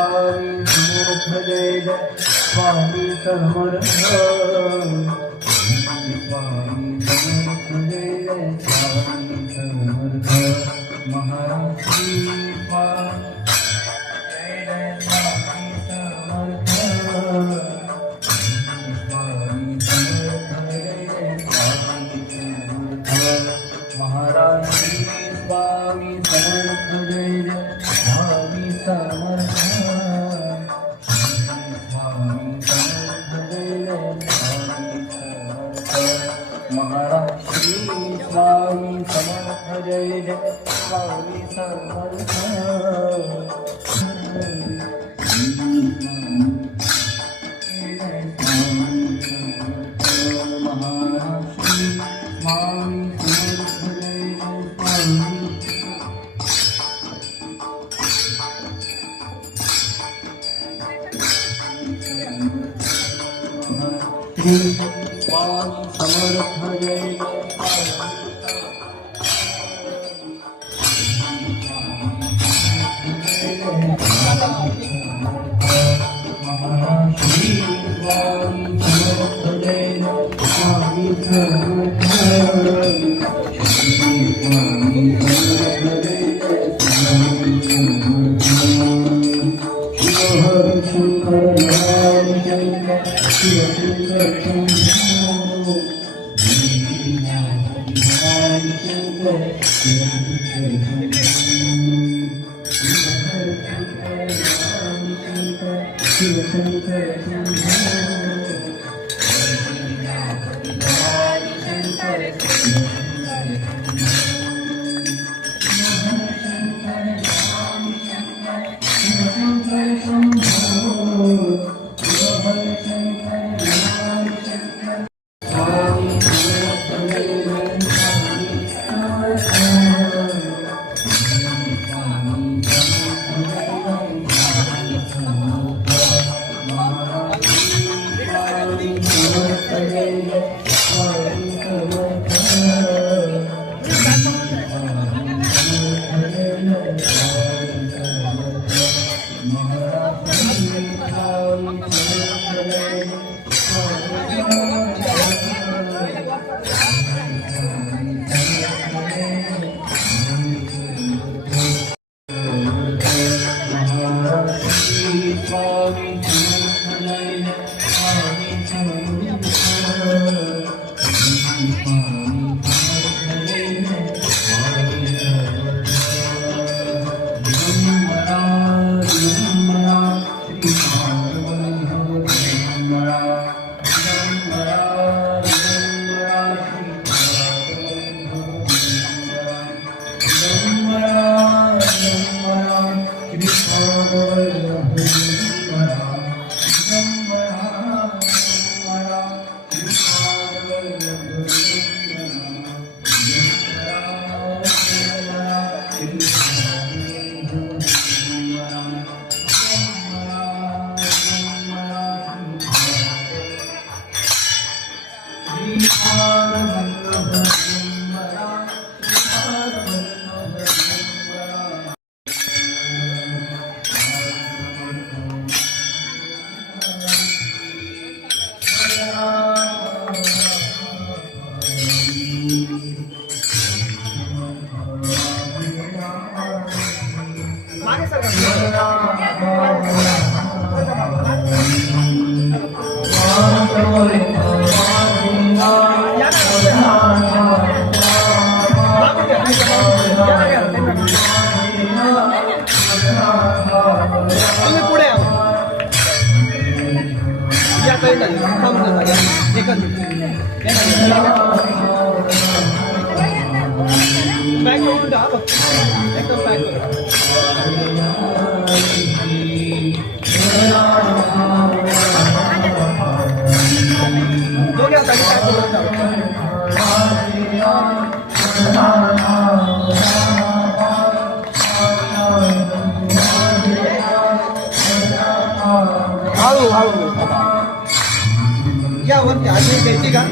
स्वामी समर्थ जय जय स्वामी समर्थ स्वामी समर्थ जय जय स्वामी समर्थ महाराज श्री स्वामी जय जय स्वामी समर्थ स्वामी समर्थ जय जय स्वामी समर्थ महाराज श्री स्वामी समर्थ जय जय स्वामी समर्थ स्वामी समर्थ जय जय स्वामी समर्थ महाराज श्री स्वामी समर्थ जय जय स्वामी समर्थ स्वामी समर्थ जय श्री स्वामी समर्थ जय स्वामी समर्थ स्वामी समर्थ जय स्वामी समर्थ शिव शंकर नाम शंकर शिव शंकर शिव शंकर या वरती आधी घ्यायची का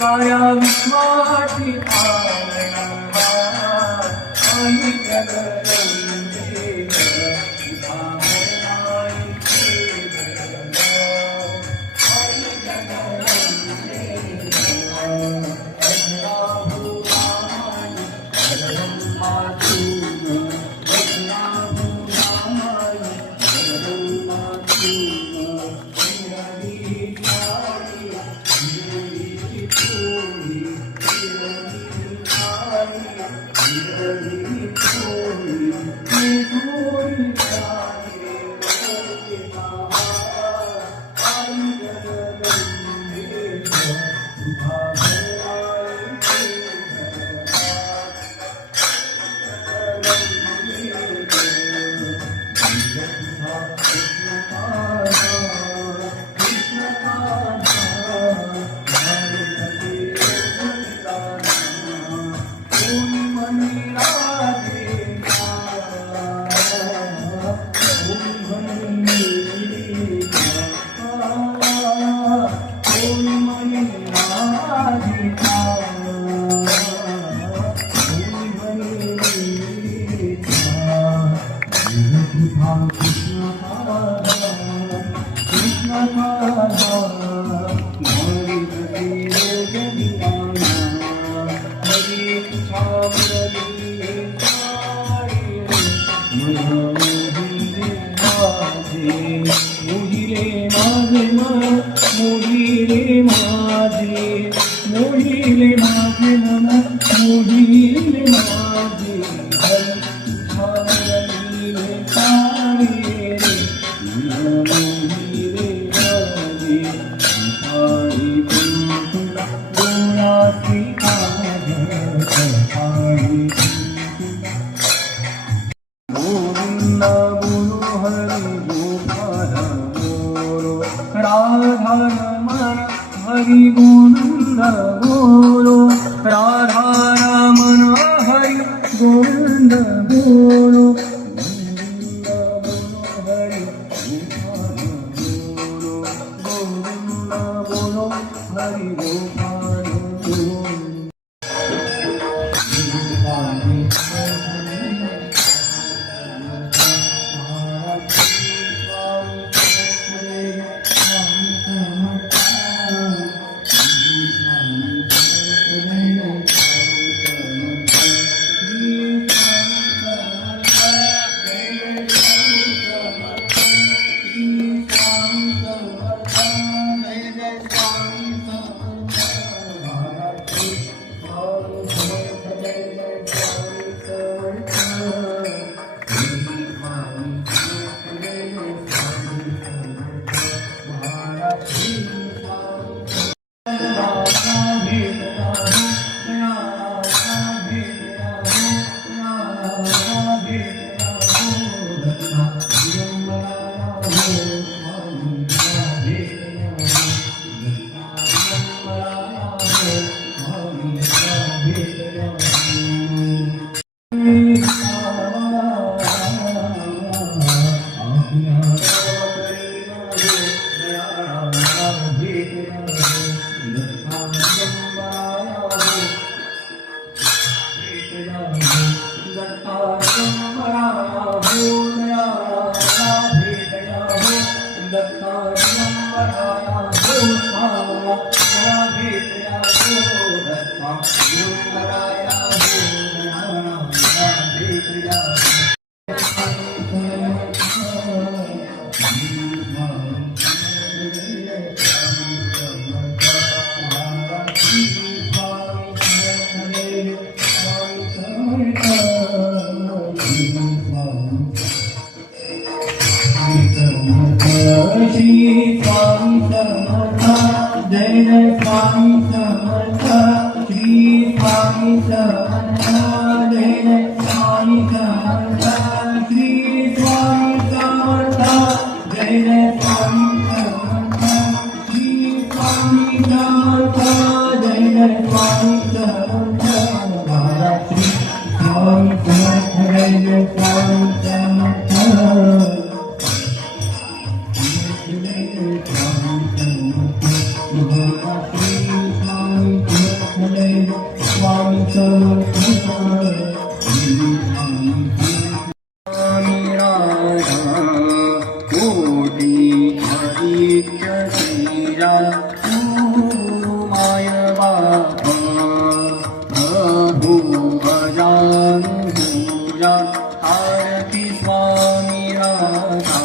साऱ्या विश्वाची पालनहार आई जगदंबे तुझा मनाई केलं आई जगदंबे अजराभुवाई जगदंबातून अजराभुवाई हरि गोविंद बोलो राधा रमण हरि गोविंद बोलो गोविंद बोलो हरि गोपाल बोलो गोविंद बोलो हरि गोपाल बोलो Thank you. स्वामी राजा कोटि आदित्य तेजा तू माय बाबा प्रभु अजान पूजा आरती स्वामी राजा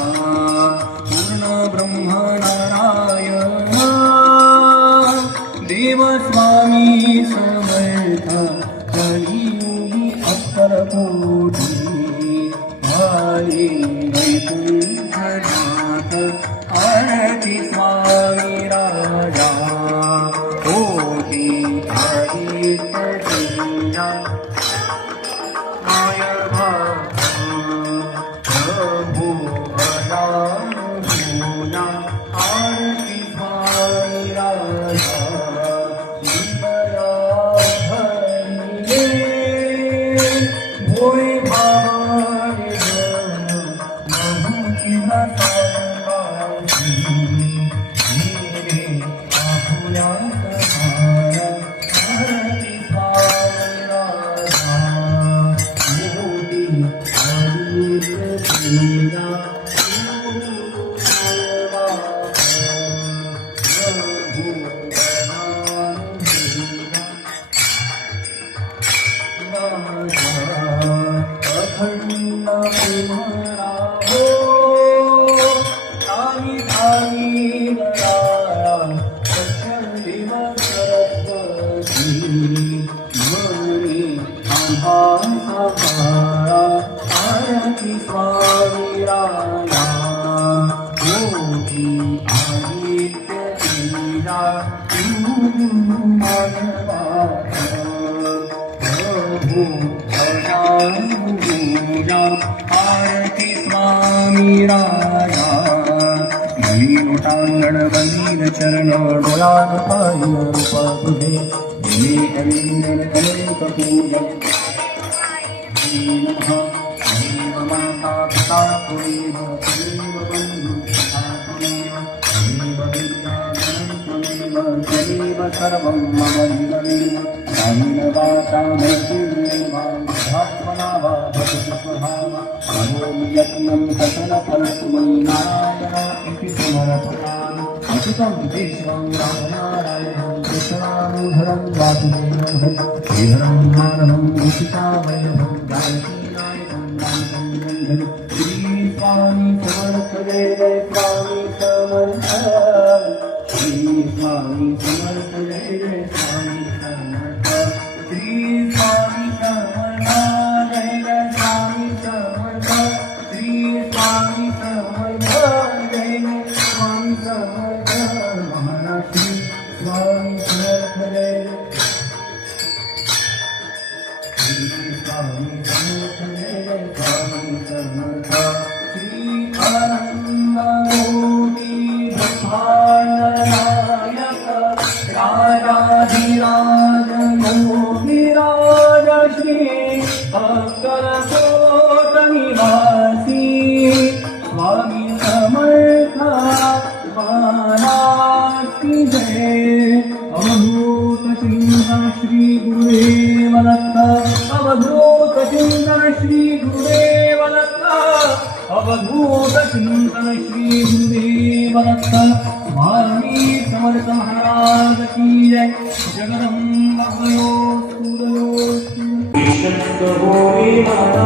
पूर्ण ब्रह्म नारायण देव स्वामी समर्थ कलियुगी अप्परकोटी हरी वैकुंठनाथ आरती स्वामी राजा कोटि आदित्य तेजा माय भक्त प्रभु अजान पूजा आरती स्वामी राजा दीपया भरिले भोय भावारे बहुचिना सारवासी मेरे आहुल्या सहारा आरती स्वामी राजा कोटि आदित्य तेजा अखंड तुम्हारा हो नामी धामी नराया सत्यम सरस्वती मनी आभा सकारा आरती स्वामी राजा कोटि आदित्य तेजा प्रभु पूजा आरती स्वामी राजा लोटांगण बंदीन चरण डोलान पाय रूप तुझे मे अविंदन कलेक पूजन नमः देव माता पिता तुमेव देव बंधु सखा तुमेव देव विद्या गणेश त्वमेव सर्वं मम निगमेव कामेन वाचा मैत्रीमेवाध्यात्मना वा भवति स्वभावा करोमि यत्नं सकलफलस्तु मयि नारायण इति समर्पयामि अच्युतं केशवं रामनारायणं कृष्णानुधरं वासुदेवं हरिं श्रीधरं माधवं सीतावल्लभं जानकीनायकं रामचन्द्रं श्री स्वामी समर्थ जय जय स्वामी समर्थ श्री स्वामी समर्थ जय जय स्वामी समर्थ श्री स्वामी समर्थ जय जय स्वामी समर्थ श्री स्वामी समर्थ जय जय स्वामी समर्थ महाराज श्री स्वामी समर्थ जय श्री स्वामी समर्थ जय जय स्वामी समर्थ श्री आनंदमूर्ति ब्रह्मांडनायक राजाधिराज योगिराज श्री अक्कलकोट निवासी स्वामी समर्थ महाराज की जय अवधूत चिंतन श्री गुरुदेव दत्त अवधूत चिंतन श्री गुरुदेव दत्त अवधूत चिंतन श्री गुरुदेव दत्त स्वामी समर्थ महाराज की जय जगदम्ब सूरयो विष्णु माता